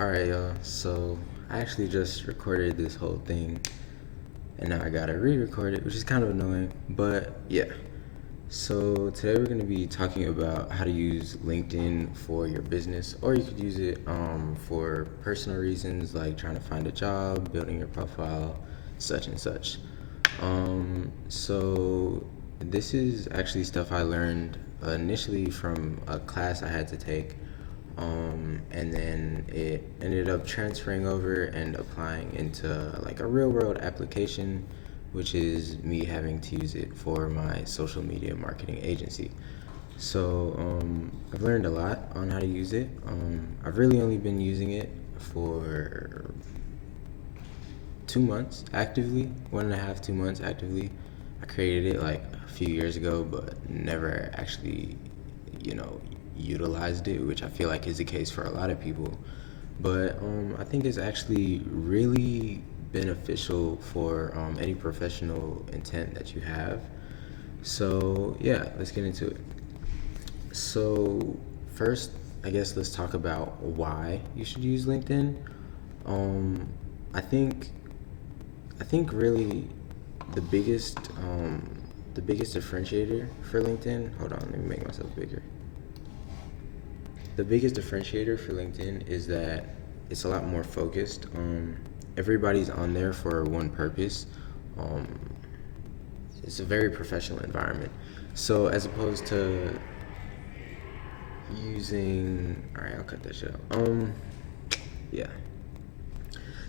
Alright, y'all. So I actually just recorded this whole thing and now I gotta re-record it, which is kind of annoying. But yeah. So today we're gonna be talking about how to use LinkedIn for your business, or you could use it for personal reasons like trying to find a job, building your profile, such and such. So this is actually stuff I learned initially from a class I had to take, and then it ended up transferring over and applying into like a real world application, which is me having to use it for my social media marketing agency. So I've learned a lot on how to use it. I've really only been using it for 2 months actively, 1.5, 2 months actively. I created it like a few years ago, but never actually, you know, utilized it, which I feel like is the case for a lot of people. But I think it's actually really beneficial for any professional intent that you have. So yeah, let's get into it. So first, I guess let's talk about why you should use LinkedIn. Um, I think I think really the biggest um, the biggest differentiator for LinkedIn. Hold on, let me make myself bigger. The biggest differentiator for LinkedIn is that it's a lot more focused. Everybody's on there for one purpose. Um, it's a very professional environment. So as opposed to using, all right, I'll cut that shit out. Yeah.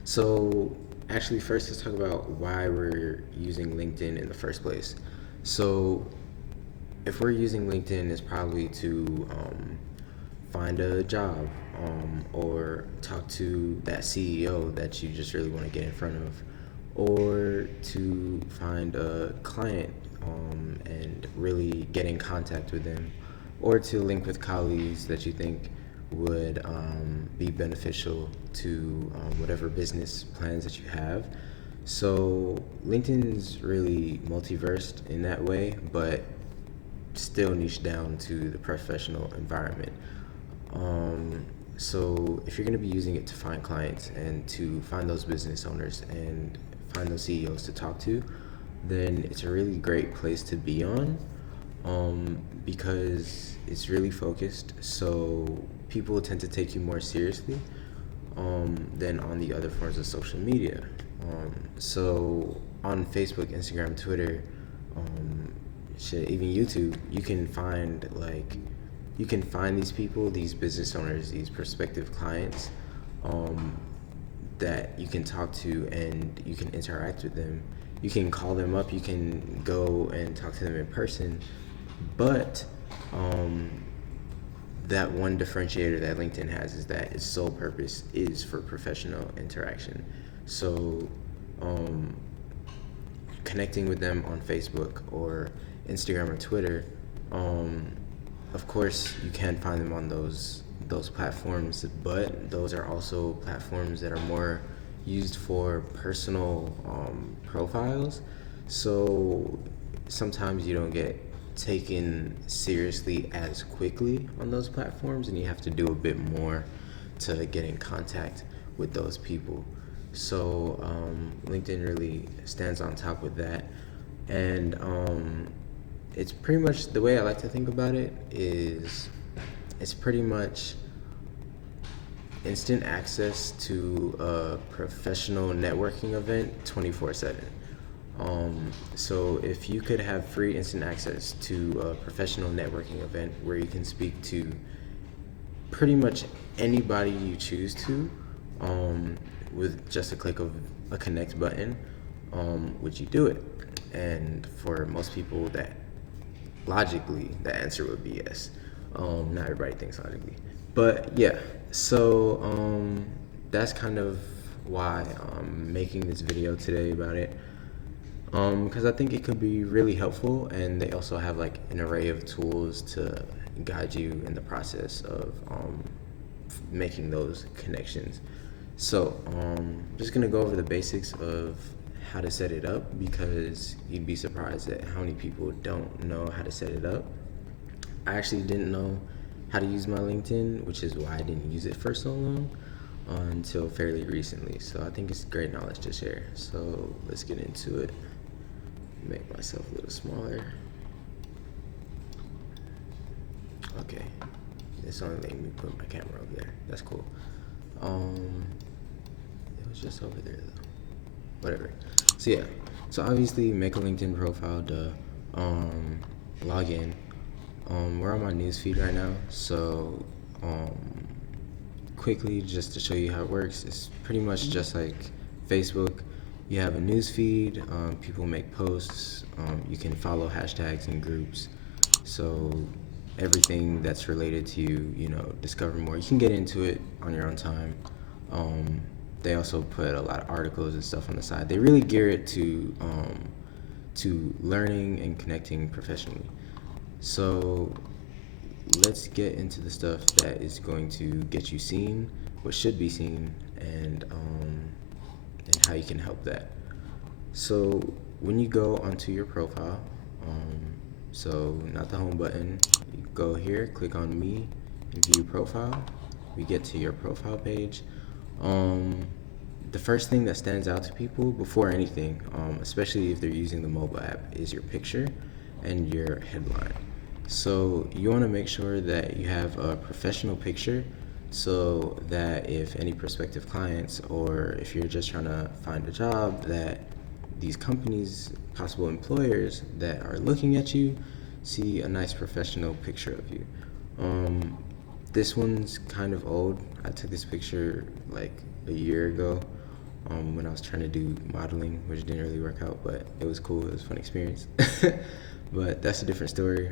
So, actually, first let's talk about why we're using LinkedIn in the first place. So, if we're using LinkedIn, it's probably to find a job, or talk to that CEO that you just really want to get in front of, or to find a client and really get in contact with them, or to link with colleagues that you think would be beneficial to whatever business plans that you have. So LinkedIn's really multiversed in that way, but still niche down to the professional environment. So if you're going to be using it to find clients and to find those business owners and find those CEOs to talk to, then it's a really great place to be on, because it's really focused. So people tend to take you more seriously than on the other forms of social media. So on Facebook, Instagram, Twitter, um, shit, even YouTube, you can find these people, these business owners, these prospective clients, um, that you can talk to and you can interact with them. You can call them up, you can go and talk to them in person, but um, that one differentiator that LinkedIn has is that its sole purpose is for professional interaction. So, um, connecting with them on Facebook or Instagram or Twitter, um, of course, you can find them on those platforms, but those are also platforms that are more used for personal profiles. So sometimes you don't get taken seriously as quickly on those platforms, and you have to do a bit more to get in contact with those people. So LinkedIn really stands on top with that, and it's pretty much the way I like to think about it is it's pretty much instant access to a professional networking event 24/7. So if you could have free instant access to a professional networking event where you can speak to pretty much anybody you choose to, with just a click of a connect button, would you do it? And for most people, that logically, the answer would be yes. Not everybody thinks logically, but yeah. So that's kind of why I'm making this video today about it, because I think it could be really helpful, and they also have like an array of tools to guide you in the process of making those connections. So I'm just gonna go over the basics of how to set it up, because you'd be surprised at how many people don't know how to set it up. I actually didn't know how to use my LinkedIn, which is why I didn't use it for so long. until fairly recently. So I think it's great knowledge to share. So let's get into it. Make myself a little smaller. Okay, it's only letting me put my camera over there. That's cool. It was just over there though. Whatever. So yeah. So obviously make a LinkedIn profile to log in. We're on my newsfeed right now, so quickly just to show you how it works, it's pretty much just like Facebook. You have a newsfeed. People make posts. You can follow hashtags and groups. So everything that's related to discover more. You can get into it on your own time. They also put a lot of articles and stuff on the side. They really gear it to learning and connecting professionally. So let's get into the stuff that is going to get you seen, what should be seen, and how you can help that. So when you go onto your profile, so not the home button, you go here, click on me, and view profile. We get to your profile page. The first thing that stands out to people before anything, especially if they're using the mobile app, is your picture and your headline. So you want to make sure that you have a professional picture so that if any prospective clients, or if you're just trying to find a job, that these companies, possible employers that are looking at you, see a nice professional picture of you. This one's kind of old. I took this picture like a year ago when I was trying to do modeling, which didn't really work out, but it was cool. It was a fun experience. But that's a different story.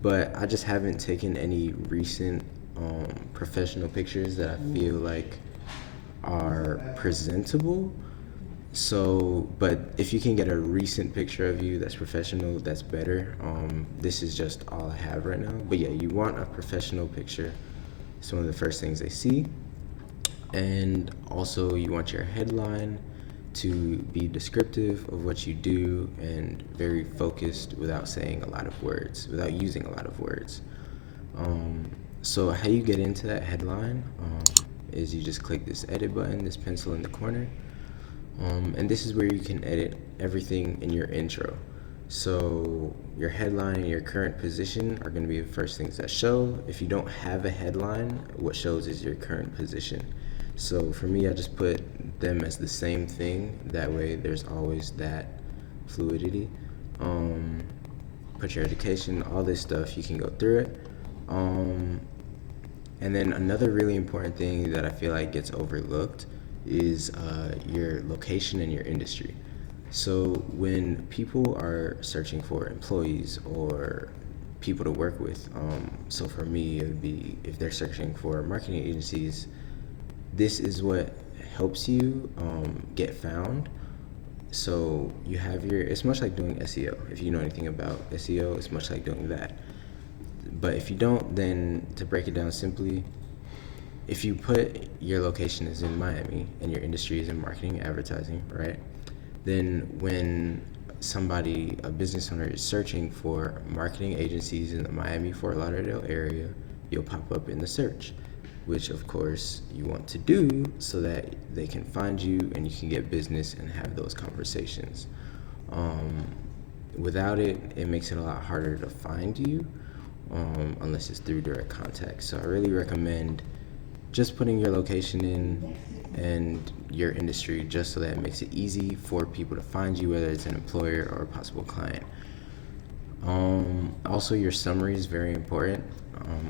But I just haven't taken any recent professional pictures that I feel like are presentable. So, but if you can get a recent picture of you that's professional, that's better. This is just all I have right now. But yeah, you want a professional picture. It's one of the first things they see. And also you want your headline to be descriptive of what you do and very focused without saying a lot of words, without using a lot of words. So how you get into that headline is you just click this edit button, this pencil in the corner. And this is where you can edit everything in your intro. So your headline and your current position are going to be the first things that show. If you don't have a headline, what shows is your current position. So for me, I just put them as the same thing. That way there's always that fluidity. Put your education, all this stuff, you can go through it. And then another really important thing that I feel like gets overlooked is your location and your industry. So when people are searching for employees or people to work with, so for me, it would be if they're searching for marketing agencies, this is what helps you get found. So you have it's much like doing SEO. If you know anything about SEO, it's much like doing that. But if you don't, then to break it down simply, if you put your location is in Miami and your industry is in marketing and advertising, right? Then when a business owner is searching for marketing agencies in the Miami, Fort Lauderdale area, you'll pop up in the search, which of course you want to do so that they can find you and you can get business and have those conversations. Without it, it makes it a lot harder to find you unless it's through direct contact. So I really recommend just putting your location in and your industry just so that it makes it easy for people to find you, whether it's an employer or a possible client. Also, your summary is very important.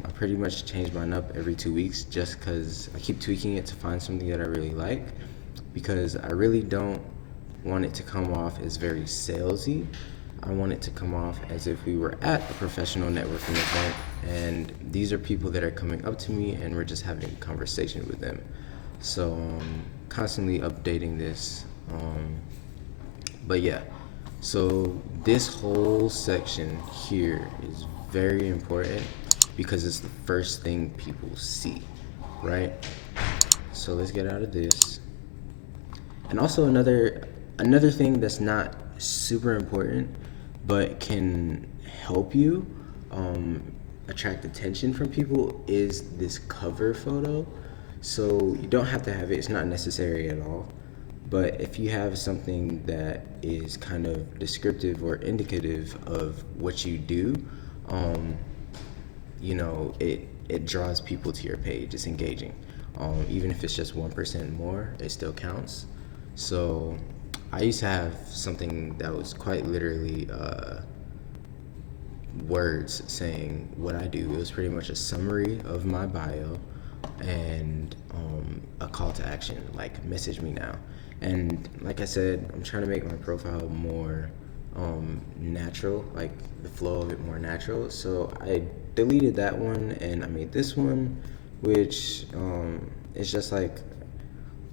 I pretty much change mine up every 2 weeks just because I keep tweaking it to find something that I really like, because I really don't want it to come off as very salesy. I want it to come off as if we were at a professional networking event and these are people that are coming up to me and we're just having a conversation with them. So constantly updating this. But yeah, so this whole section here is very important because it's the first thing people see, right? So let's get out of this. And also another thing that's not super important but can help you attract attention from people is this cover photo. So you don't have to have it, it's not necessary at all. But if you have something that is kind of descriptive or indicative of what you do, um, it draws people to your page. It's engaging. Even if it's just 1% more, it still counts. So I used to have something that was quite literally words saying what I do. It was pretty much a summary of my bio and a call to action, like message me now. And like I said, I'm trying to make my profile more natural, like the flow of it more natural. So I deleted that one and I made this one, which is just like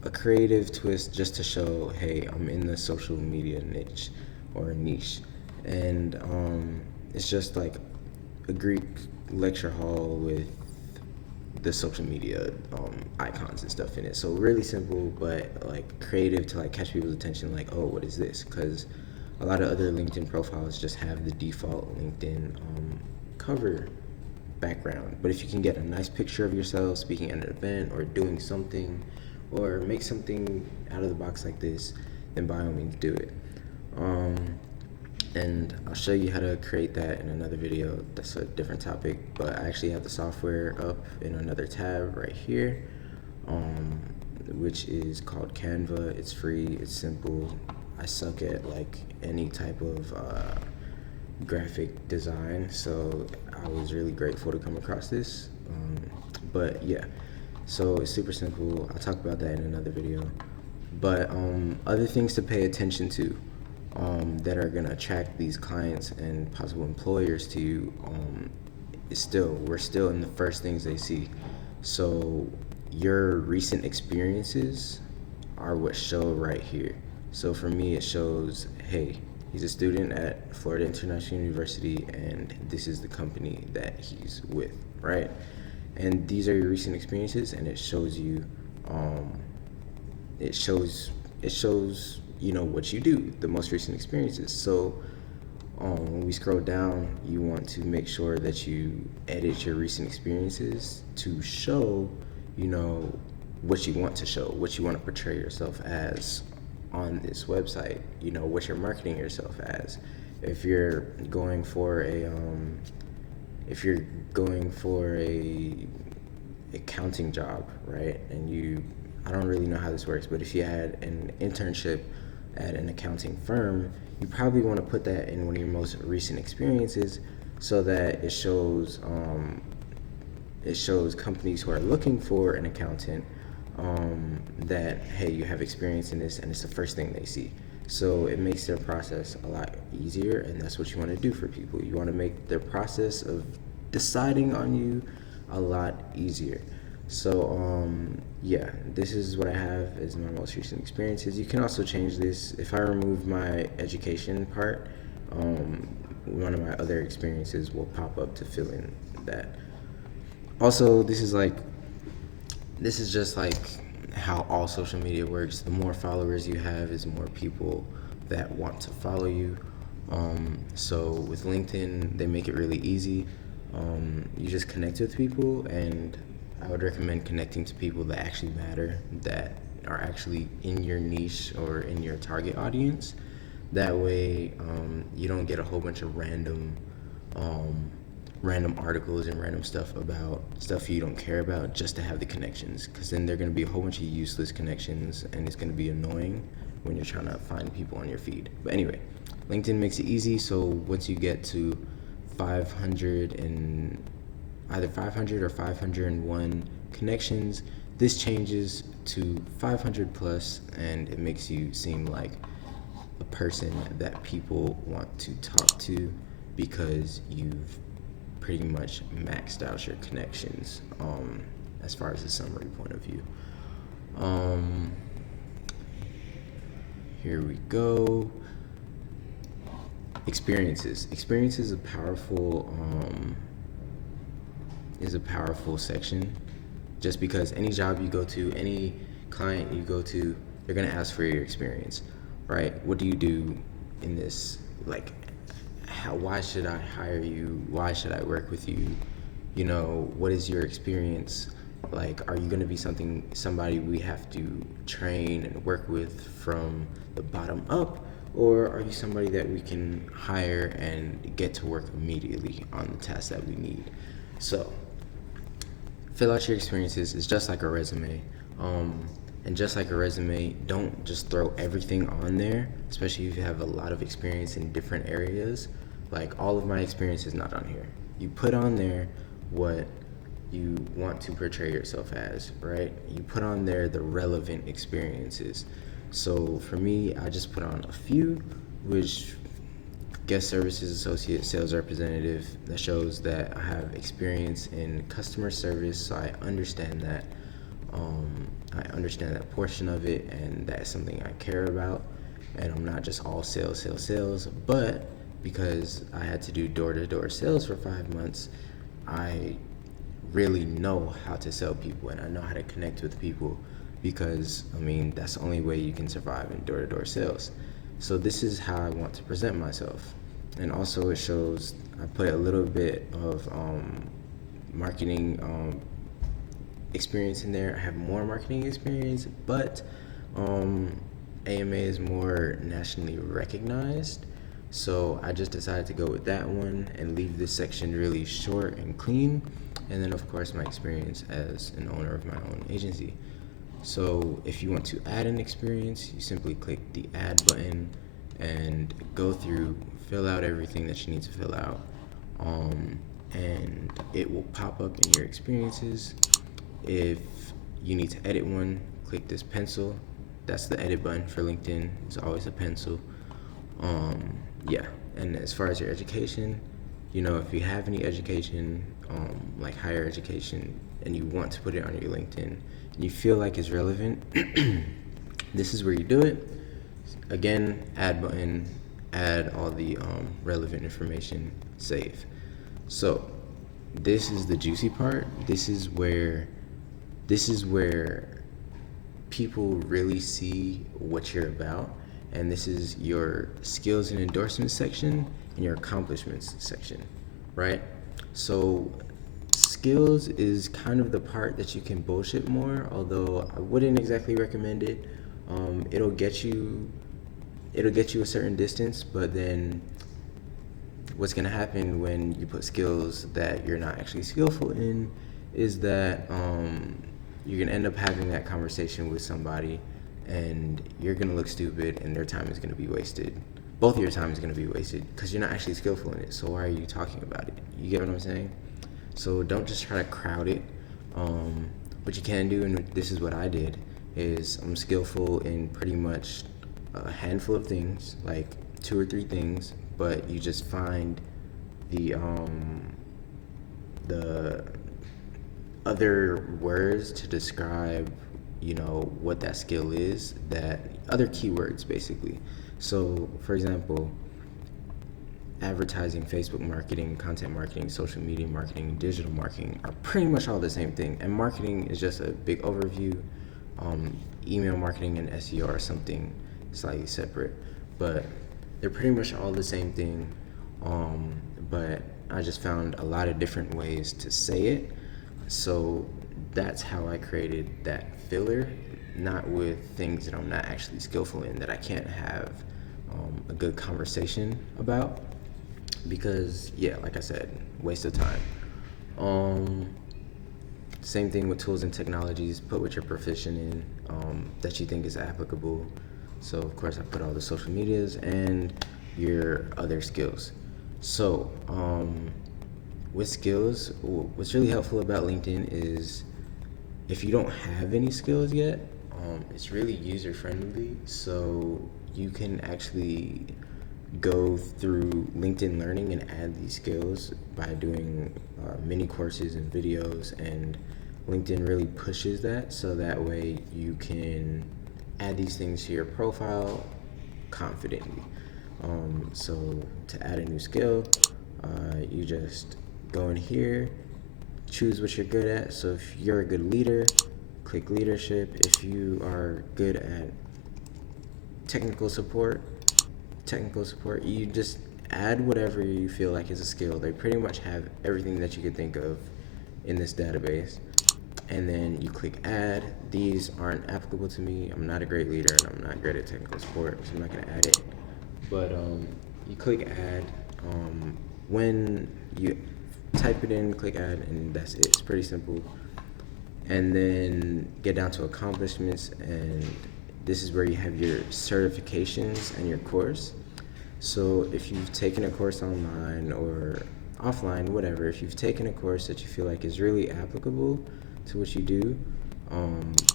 a creative twist just to show, hey, I'm in the social media niche. And it's just like a Greek lecture hall with the social media icons and stuff in it. So really simple, but like creative to like catch people's attention. Like, oh, what is this? Because a lot of other LinkedIn profiles just have the default LinkedIn cover background. But if you can get a nice picture of yourself speaking at an event or doing something, or make something out of the box like this, then by all means do it. And I'll show you how to create that in another video. That's a different topic, but I actually have the software up in another tab right here, which is called Canva. It's free, it's simple. I suck at like any type of graphic design, so I was really grateful to come across this. But yeah, so it's super simple. I'll talk about that in another video. But other things to pay attention to that are gonna attract these clients and possible employers to you, we're still in the first things they see. So your recent experiences are what show right here. So for me, it shows, hey, he's a student at Florida International University, and this is the company that he's with, right? And these are your recent experiences, and it shows you, it shows what you do, the most recent experiences. So when we scroll down, you want to make sure that you edit your recent experiences to show, what you want to show, what you want to portray yourself as on this website, what you're marketing yourself as. If you're going for a accounting job, right? And I don't really know how this works, but if you had an internship at an accounting firm, you probably want to put that in one of your most recent experiences so that it shows companies who are looking for an accountant that, hey, you have experience in this, and it's the first thing they see. So it makes their process a lot easier, and that's what you want to do for people. You want to make their process of deciding on you a lot easier. So yeah, this is what I have as my most recent experiences. You can also change this. If I remove my education part, one of my other experiences will pop up to fill in that. Also, this is just like how all social media works. The more followers you have is more people that want to follow you. So with LinkedIn, they make it really easy. You just connect with people, and I would recommend connecting to people that actually matter, that are actually in your niche or in your target audience. That way, you don't get a whole bunch of random articles and random stuff about stuff you don't care about just to have the connections, because then there are going to be a whole bunch of useless connections, and it's going to be annoying when you're trying to find people on your feed. But anyway, LinkedIn makes it easy. So once you get to 500 and either 500 or 501 connections, this changes to 500 plus, and it makes you seem like a person that people want to talk to because you've pretty much maxed out your connections, as far as the summary point of view. Here we go. Experiences is a powerful section, just because any job you go to, any client you go to, they're going to ask for your experience, right? What do you do in this? Like, why should I hire you? Why should I work with you? What is your experience? Like, are you going to be somebody we have to train and work with from the bottom up, or are you somebody that we can hire and get to work immediately on the tasks that we need? So, fill out your experiences. It's just like a resume. And just like a resume, don't just throw everything on there, especially if you have a lot of experience in different areas. Like, all of my experience is not on here. You put on there what you want to portray yourself as, right? You put on there the relevant experiences. So for me, I just put on a few, which guest services associate, sales representative. That shows that I have experience in customer service, so I understand that. I understand that portion of it, and that's something I care about. And I'm not just all sales, sales, sales, but because I had to do door-to-door sales for 5 months, I really know how to sell people and I know how to connect with people, because I mean that's the only way you can survive in door-to-door sales. So this is how I want to present myself. And also it shows I put a little bit of marketing experience in there. I have more marketing experience, but AMA is more nationally recognized. So I just decided to go with that one and leave this section really short and clean. And then, of course, my experience as an owner of my own agency. So if you want to add an experience, you simply click the add button and go through, fill out everything that you need to fill out. And it will pop up in your experiences. If you need to edit one, click this pencil. That's the edit button for LinkedIn. It's always a pencil. Yeah, and as far as your education, if you have any education, like higher education, and you want to put it on your LinkedIn, and you feel like it's relevant, this is where you do it. Again, add button, add all the relevant information, save. So this is the juicy part. This is where people really see what you're about. And this is your skills and endorsements section and your accomplishments section, right? So skills is kind of the part that you can bullshit more, although I wouldn't exactly recommend it. It'll get you a certain distance, but then what's gonna happen when you put skills that you're not actually skillful in is that you're gonna end up having that conversation with somebody, and you're gonna look stupid, and their time is gonna be wasted. Both of your time is gonna be wasted because you're not actually skillful in it. So why are you talking about it? You get what I'm saying? So don't just try to crowd it. What you can do, and this is what I did, is I'm skillful in pretty much a handful of things, like 2 or 3 things, but you just find the other words to describe what that skill is, that other keywords basically. So for example, advertising, Facebook marketing, content marketing, social media marketing, digital marketing are pretty much all the same thing, and marketing is just a big overview. Email marketing and SEO are something slightly separate, but they're pretty much all the same thing. But I just found a lot of different ways to say it. So that's how I created that filler, not with things that I'm not actually skillful in, that I can't have a good conversation about, because like I said, waste of time. Same thing with tools and technologies. Put what you're proficient in, that you think is applicable. So of course I put all the social medias and your other skills. So with skills, what's really helpful about LinkedIn is if you don't have any skills yet, it's really user friendly. So you can actually go through LinkedIn Learning and add these skills by doing mini courses and videos, and LinkedIn really pushes that, so that way you can add these things to your profile confidently. So to add a new skill, you just go in here, choose what you're good at. So if you're a good leader, click leadership. If you are good at technical support, you just add whatever you feel like is a skill. They pretty much have everything that you could think of in this database. and then you click add. These aren't applicable to me. I'm not a great leader and I'm not great at technical support, so I'm not gonna add it. But you click add. When you type it in, click add, and that's it. It's pretty simple. And then get down to accomplishments, and this is where you have your certifications and your course. So if you've taken a course online or offline, whatever, if you've taken a course that you feel like is really applicable to what you do,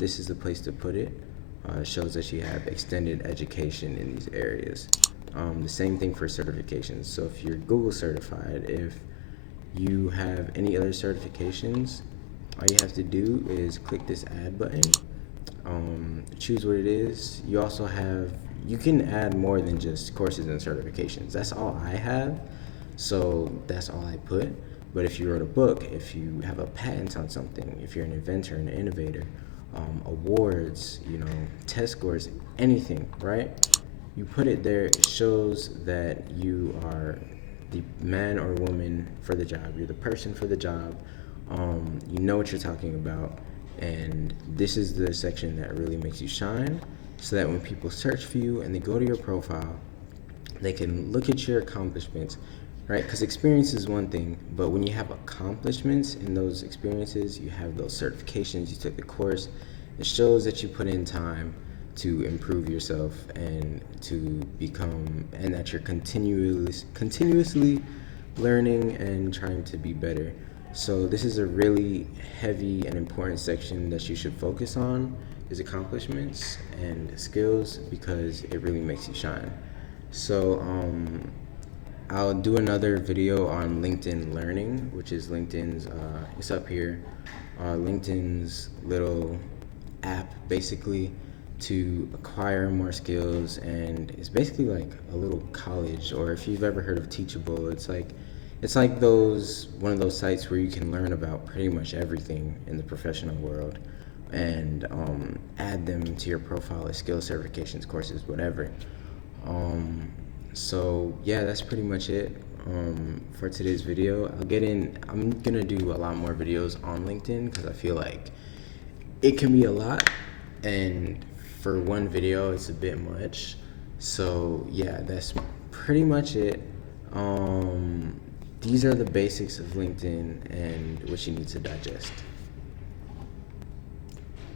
this is the place to put it. It shows that you have extended education in these areas. The same thing for certifications. So if you're Google certified, if you have any other certifications, all you have to do is click this add button, choose what it is. You also have, you can add more than just courses and certifications. That's all I have, so that's all I put. But if you wrote a book, if you have a patent on something, if you're an inventor, an innovator, awards, test scores, anything, right? You put it there. It shows that you are the man or woman for the job. You're the person for the job. You know what you're talking about, and this is the section that really makes you shine, so that when people search for you and they go to your profile, they can look at your accomplishments, right? Because experience is one thing, but when you have accomplishments in those experiences, you have those certifications, you took the course, it shows that you put in time to improve yourself and to become, and that you're continuously learning and trying to be better. So this is a really heavy and important section that you should focus on, is accomplishments and skills, because it really makes you shine. So I'll do another video on LinkedIn Learning, which is LinkedIn's, it's up here, LinkedIn's little app basically to acquire more skills, and it's basically like a little college. Or if you've ever heard of Teachable, it's like one of those sites where you can learn about pretty much everything in the professional world, and add them to your profile as skills, certifications, courses, whatever. So yeah, that's pretty much it for today's video. I'm gonna do a lot more videos on LinkedIn because I feel like it can be a lot, and for one video it's a bit much. So yeah, that's pretty much it. These are the basics of LinkedIn and what you need to digest.